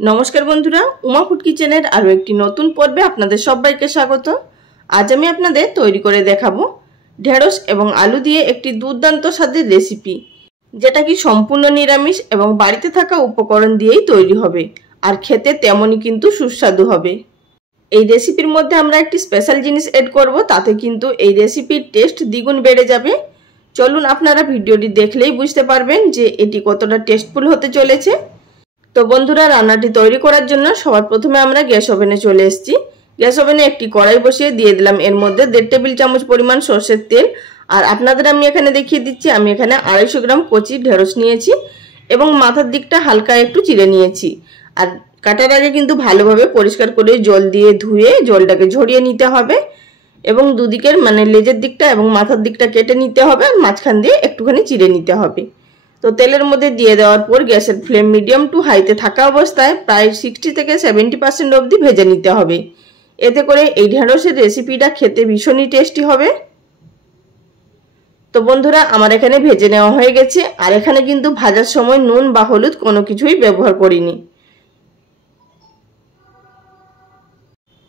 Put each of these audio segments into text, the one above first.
नमस्कार बंधुरा उमा फूड किचेनेर आरो एकटी नतून पर्वे आपनादेर सबाइके स्वागत। आज आमि आपनादेर तैरी करे देखाबो ढेड़स एबं आलू दिए एकटी दुर्दान्त स्वादेर रेसिपि, जेटा कि सम्पूर्ण निरामिष एबं बाड़ीते थाका उपकरण दिएई तैरी होबे आर खेते तेमोनी किन्तु सुस्वादु होबे। এই রেসিপির মধ্যে আমরা একটি স্পেশাল জিনিস এড করব, তাতে কিন্তু এই রেসিপির টেস্ট দ্বিগুণ বেড়ে যাবে। চলুন আপনারা ভিডিওটি দেখলেই বুঝতে পারবেন যে এটি কতটা টেস্টফুল হতে চলেছে। তো বন্ধুরা, রান্নাটি তৈরি করার জন্য সবার প্রথমে আমরা গ্যাস ওভেনে চলে এসেছি। গ্যাস ওভেনে একটি কড়াই বসিয়ে দিয়ে দিলাম এর মধ্যে 1.5 টেবিল চামচ পরিমাণ সরষের তেল। আর আপনাদের আমি এখানে দেখিয়ে দিচ্ছি, আমি এখানে 250 গ্রাম কচি ঢেঁড়স নিয়েছি এবং মাথার দিকটা হালকা একটু চিড়ে নিয়েছি। আর কাটার আগে কিন্তু ভালোভাবে পরিষ্কার করে জল দিয়ে ধুয়ে জলটাকে ঝরিয়ে নিতে হবে এবং দুদিকের মানে লেজের দিকটা এবং মাথার দিকটা কেটে নিতে হবে আর মাঝখান দিয়ে একটুখানি চিড়ে নিতে হবে। তো তেলের মধ্যে দিয়ে দেওয়ার পর গ্যাসের ফ্লেম মিডিয়াম টু হাইতে থাকা অবস্থায় প্রায় 60 থেকে 70% অবধি ভেজে নিতে হবে। এতে করে এই ঢেঁড়সের রেসিপিটা খেতে ভীষণই টেস্টি হবে। তো বন্ধুরা, আমার এখানে ভেজে নেওয়া হয়ে গেছে। আর এখানে কিন্তু ভাজার সময় নুন বা হলুদ কোনো কিছুই ব্যবহার করিনি।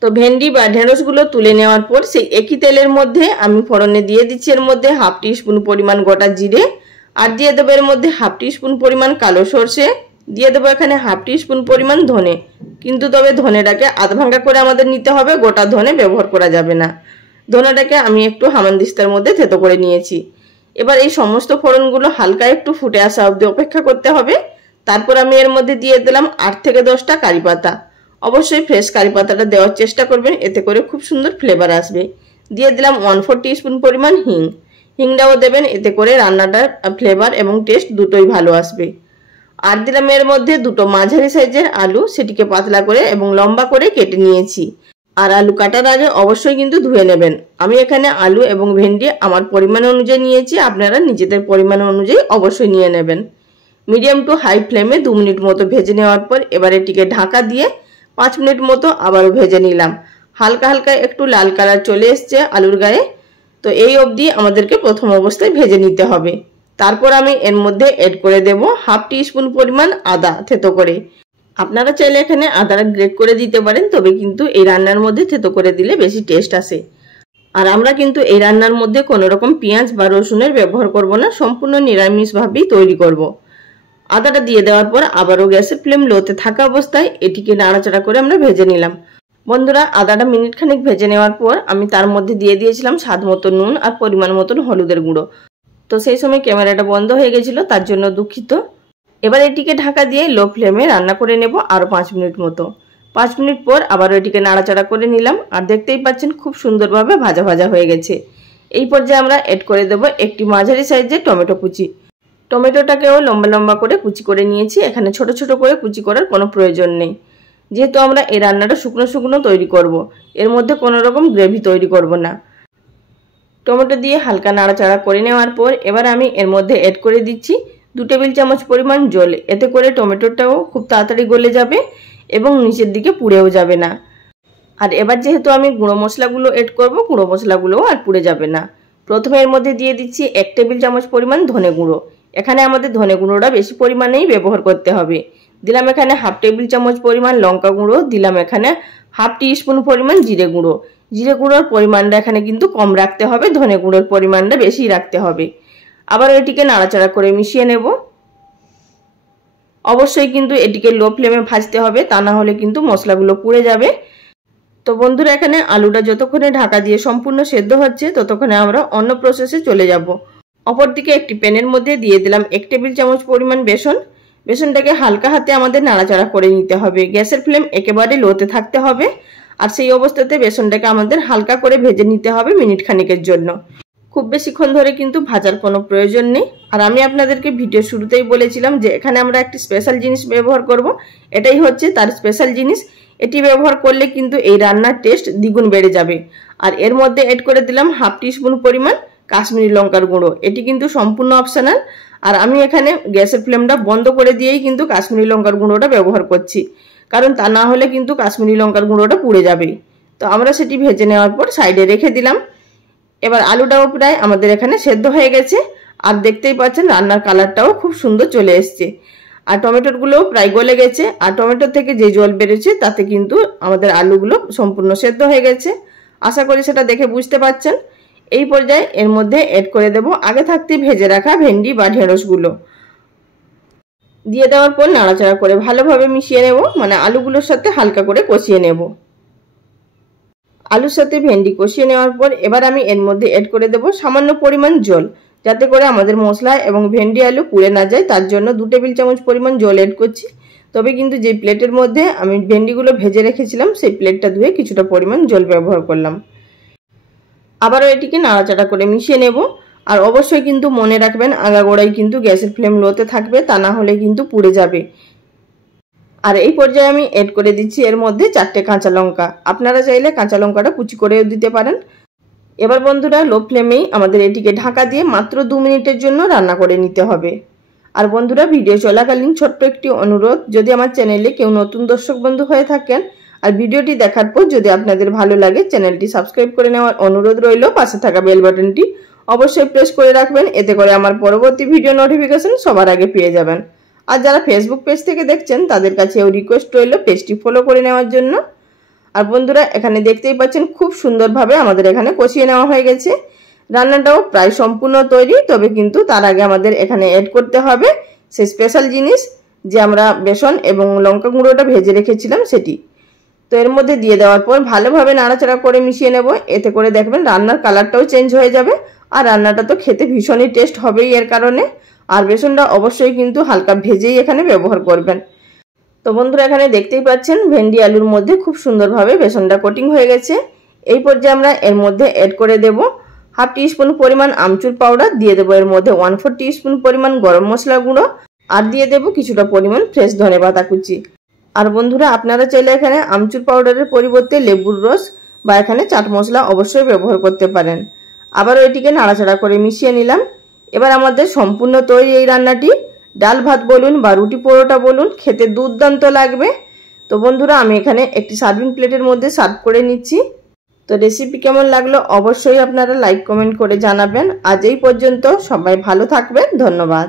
তো ভেন্ডি বা ঢেঁড়সগুলো তুলে নেওয়ার পর সেই একই তেলের মধ্যে আমি ফোড়নে দিয়ে দিচ্ছি এর মধ্যে 1/2 টিস্পুন পরিমাণ গোটা জিরে, আর দিয়ে দেবো এর মধ্যে 1/2 টিস্পুন পরিমাণ কালো সর্ষে, দিয়ে দেবো এখানে 1/2 টিস্পুন পরিমাণ ধনে। কিন্তু তবে ধনেটাকে আধ ভাঙা করে আমাদের নিতে হবে, গোটা ধনে ব্যবহার করা যাবে না। ধনেটাকে আমি একটু হামানদিস্তার মধ্যে থেতো করে নিয়েছি। এবার এই সমস্ত ফোড়নগুলো হালকা একটু ফুটে আসা অবধি অপেক্ষা করতে হবে। তারপর আমি এর মধ্যে দিয়ে দিলাম 8 থেকে 10টা কারি পাতা। অবশ্যই ফ্রেশ কারি পাতাটা দেওয়ার চেষ্টা করবেন, এতে করে খুব সুন্দর ফ্লেভার আসবে। দিয়ে দিলাম 1/4 টিস্পুন পরিমাণ হিং। হিংটাও দেবেন, এতে করে রান্নাটার ফ্লেভার এবং টেস্ট দুটোই ভালো আসবে। আর দিলাম এর মধ্যে 2টো মাঝারি সাইজের আলু, সেটিকে পাতলা করে এবং লম্বা করে কেটে নিয়েছি। আর আলু কাটার আগে অবশ্যই কিন্তু ধুয়ে নেবেন। আমি এখানে আলু এবং ভেন্ডি আমার পরিমাণ অনুযায়ী নিয়েছি, আপনারা নিজেদের পরিমাণ অনুযায়ী অবশ্যই নিয়ে নেবেন। মিডিয়াম টু হাই ফ্লেমে 2 মিনিট মতো ভেজে নেওয়ার পর এবার এটিকে ঢাকা দিয়ে 5 মিনিট মতো আবারও ভেজে নিলাম। হালকা হালকা একটু লাল কালার চলে এসছে আলুর গায়ে। তো এই অবধি আমাদেরকে প্রথম অবস্থায় ভেজে নিতে হবে। তারপর আমি এর মধ্যে এড করে দেব 1/2 টিস্পুন পরিমাণ আদা থেতো করে। আপনারা চাইলে এখানে আদাটা গ্রেট করে দিতে পারেন, তবে কিন্তু এই রান্নার মধ্যে থেতো করে দিলে বেশি টেস্ট আসে। আর আমরা কিন্তু এই রান্নার মধ্যে কোনো রকম পেঁয়াজ বা রসুনের ব্যবহার করব না, সম্পূর্ণ নিরামিষভাবেই তৈরি করব। আদাটা দিয়ে দেওয়ার পর আবারও গ্যাসের ফ্লেম লোতে থাকা অবস্থায় এটিকে নাড়াচাড়া করে আমরা ভেজে নিলাম। বন্ধুরা, আদাটা মিনিট খানিক ভেজে নেওয়ার পর আমি তার মধ্যে দিয়ে দিয়েছিলাম স্বাদ মতো নুন আর পরিমাণ মতন হলুদের গুঁড়ো। তো সেই সময় ক্যামেরাটা বন্ধ হয়ে গেছিল, তার জন্য দুঃখিত। এবার এটিকে ঢাকা দিয়ে লো ফ্লেমে রান্না করে নেব আরও 5 মিনিট মতো। 5 মিনিট পর আবারও এটিকে নাড়াচাড়া করে নিলাম। আর দেখতেই পাচ্ছেন খুব সুন্দরভাবে ভাজা ভাজা হয়ে গেছে। এই পর্যায়ে আমরা এড করে দেব একটি মাঝারি সাইজের টমেটো কুচি। টমেটোটাকেও লম্বা লম্বা করে কুচি করে নিয়েছি, এখানে ছোট ছোট করে কুচি করার কোনো প্রয়োজন নেই। যেহেতু আমরা এই রান্নাটা শুকনো শুকনো তৈরি করব, এর মধ্যে কোনো রকম গ্রেভি তৈরি করব না। টমেটো দিয়ে হালকা নাড়াচাড়া করে নেওয়ার পর এবার আমি এর মধ্যে এড করে দিচ্ছি 2 টেবিল চামচ পরিমাণ জল। এতে করে টমেটোটাও খুব তাড়াতাড়ি গলে যাবে এবং নিচের দিকে পুড়েও যাবে না। আর এবার যেহেতু আমি গুঁড়ো মশলাগুলো এড করব, গুঁড়ো মশলাগুলোও আর পুড়ে যাবে না। প্রথমে এর মধ্যে দিয়ে দিচ্ছি 1 টেবিল চামচ পরিমাণ ধনে গুঁড়ো। এখানে আমাদের ধনে গুঁড়োটা বেশি পরিমাণেই ব্যবহার করতে হবে। দিলাম এখানে 1/2 টেবিল চামচ পরিমাণ লঙ্কা গুঁড়ো, দিলাম এখানে 1/2 টিস্পুন পরিমাণ জিরে গুঁড়ো। জিরে গুঁড়োর পরিমাণটা এখানে কিন্তু কম রাখতে হবে, ধনে গুঁড়োর পরিমাণটা বেশি রাখতে হবে। আবার এটিকে নাড়াচাড়া করে মিশিয়ে নেব। অবশ্যই কিন্তু এটিকে লো ফ্লেমে ভাজতে হবে, তা না হলে কিন্তু মশলাগুলো পুড়ে যাবে। তো বন্ধুরা, এখানে আলুটা যতক্ষণে ঢাকা দিয়ে সম্পূর্ণ সেদ্ধ হচ্ছে ততক্ষণে আমরা অন্য প্রসেসে চলে যাব। অপরদিকে একটি প্যানের মধ্যে দিয়ে দিলাম 1 টেবিল চামচ পরিমাণ বেসন। বেসনটাকে হালকা হাতে আমাদের নাড়াচাড়া করে নিতে হবে। গ্যাসের ফ্লেম একেবারে লোতে থাকতে হবে। আর সেই অবস্থাতে বেসনটাকে আমাদের হালকা করে ভেজে নিতে হবে মিনিট খানিকের জন্য। খুব বেশিক্ষণ ধরে কিন্তু ভাজার কোনো প্রয়োজন নেই। আর আমি আপনাদেরকে ভিডিও শুরুতেই বলেছিলাম যে এখানে আমরা একটি স্পেশাল জিনিস ব্যবহার করব, এটাই হচ্ছে তার স্পেশাল জিনিস। এটি ব্যবহার করলে কিন্তু এই রান্নার টেস্ট দ্বিগুণ বেড়ে যাবে। আর এর মধ্যে এড করে দিলাম 1/2 টিস্পুন পরিমাণ কাশ্মীরি লঙ্কার গুঁড়ো। এটি কিন্তু সম্পূর্ণ অপশনাল। আর আমি এখানে গ্যাসের ফ্লেমটা বন্ধ করে দিয়েই কিন্তু কাশ্মীরি লঙ্কার গুঁড়োটা ব্যবহার করছি, কারণ তা না হলে কিন্তু কাশ্মীরি লঙ্কার গুঁড়োটা পুড়ে যাবে। তো আমরা সেটি ভেজে নেওয়ার পর সাইডে রেখে দিলাম। এবার আলুটাও প্রায় আমাদের এখানে সেদ্ধ হয়ে গেছে। আর দেখতেই পাচ্ছেন রান্নার কালারটাও খুব সুন্দর চলে এসছে। আর টমেটোগুলো প্রায় গলে গেছে। আর টমেটো থেকে যে জল বেরোচ্ছে তাতে কিন্তু আমাদের আলুগুলো সম্পূর্ণ সেদ্ধ হয়ে গেছে। আশা করি সেটা দেখে বুঝতে পারছেন। এই পর্যায়ে এর মধ্যে অ্যাড করে দেব আগে থাকতে ভেজে রাখা ভেন্ডি বা ঢেঁড়সগুলো। দিয়ে দেওয়ার পর নাড়াচাড়া করে ভালোভাবে মিশিয়ে নেব, মানে আলুগুলোর সাথে হালকা করে কষিয়ে নেব। আলুর সাথে ভেন্ডি কষিয়ে নেওয়ার পর এবার আমি এর মধ্যে অ্যাড করে দেব সামান্য পরিমাণ জল, যাতে করে আমাদের মশলা এবং ভেন্ডি আলু পুড়ে না যায়। তার জন্য 2 টেবিল চামচ পরিমাণ জল অ্যাড করছি। তবে কিন্তু যে প্লেটের মধ্যে আমি ভেন্ডিগুলো ভেজে রেখেছিলাম সেই প্লেটটা ধুয়ে কিছুটা পরিমাণ জল ব্যবহার করলাম। আবারও এটিকে নাড়াচাড়া করে মিশিয়ে নেব। আর অবশ্যই কিন্তু মনে রাখবেন আগাগোড়ায় কিন্তু গ্যাসের ফ্লেম লোতে থাকবে, তা না হলে কিন্তু পুড়ে যাবে। আর এই পর্যায়ে আমি অ্যাড করে দিচ্ছি এর মধ্যে 4টে কাঁচা লঙ্কা। আপনারা চাইলে কাঁচা লঙ্কাটা কুচি করেও দিতে পারেন। এবার বন্ধুরা লো ফ্লেমেই আমাদের এটিকে ঢাকা দিয়ে মাত্র 2 মিনিটের জন্য রান্না করে নিতে হবে। আর বন্ধুরা ভিডিও চলাকালীন ছোট্ট একটি অনুরোধ, যদি আমার চ্যানেলে কেউ নতুন দর্শক বন্ধু হয়ে থাকেন আর ভিডিওটি দেখার পর যদি আপনাদের ভালো লাগে চ্যানেলটি সাবস্ক্রাইব করে নেওয়ার অনুরোধ রইল। পাশে থাকা বেল বাটনটি অবশ্যই প্রেস করে রাখবেন, এতে করে আমার পরবর্তী ভিডিও নোটিফিকেশন সবার আগে পেয়ে যাবেন। আর যারা ফেসবুক পেজ থেকে দেখছেন তাদের কাছেও রিকোয়েস্ট রইল পেজটি ফলো করে নেওয়ার জন্য। আর বন্ধুরা এখানে দেখতেই পাচ্ছেন খুব সুন্দরভাবে আমাদের এখানে কষিয়ে নেওয়া হয়ে গেছে। রান্নাটাও প্রায় সম্পূর্ণ তৈরি, তবে কিন্তু তার আগে আমাদের এখানে অ্যাড করতে হবে সেই স্পেশাল জিনিস, যে আমরা বেসন এবং লঙ্কা গুঁড়োটা ভেজে রেখেছিলাম সেটি। তো এর মধ্যে দিয়ে দেওয়ার পর ভালোভাবে নাড়াচাড়া করে মিশিয়ে নেব। এতে করে দেখবেন রান্নার কালারটাও চেঞ্জ হয়ে যাবে, আর রান্নাটা তো খেতে ভীষণই টেস্ট হবেই এর কারণে। আর বেসনটা অবশ্যই কিন্তু হালকা ভেজেই এখানে ব্যবহার করবেন। তো বন্ধুরা এখানে দেখতেই পাচ্ছেন ভেন্ডি আলুর মধ্যে খুব সুন্দরভাবে বেসনটা কোটিং হয়ে গেছে। এই পর্যায়ে আমরা এর মধ্যে অ্যাড করে দেব 1/2 টিস্পুন পরিমাণ আমচুর পাউডার, দিয়ে দেবো এর মধ্যে 1/4 টিস্পুন পরিমাণ গরম মশলা গুঁড়ো, আর দিয়ে দেব কিছুটা পরিমাণ ফ্রেশ ধনেপাতা কুচি। আর বন্ধুরা আপনারা চাইলে এখানে আমচুর পাউডারের পরিবর্তে লেবুর রস বা এখানে চাট মশলা অবশ্যই ব্যবহার করতে পারেন। আবারও এটিকে নাড়াচাড়া করে মিশিয়ে নিলাম। এবার আমাদের সম্পূর্ণ তৈরি এই রান্নাটি ডাল ভাত বলুন বা রুটি পরোটা বলুন, খেতে দুর্দান্ত লাগবে। তো বন্ধুরা আমি এখানে একটি সার্ভিং প্লেটের মধ্যে সার্ভ করে নিচ্ছি। তো রেসিপি কেমন লাগলো অবশ্যই আপনারা লাইক কমেন্ট করে জানাবেন। আজ এই পর্যন্ত, সবাই ভালো থাকবেন, ধন্যবাদ।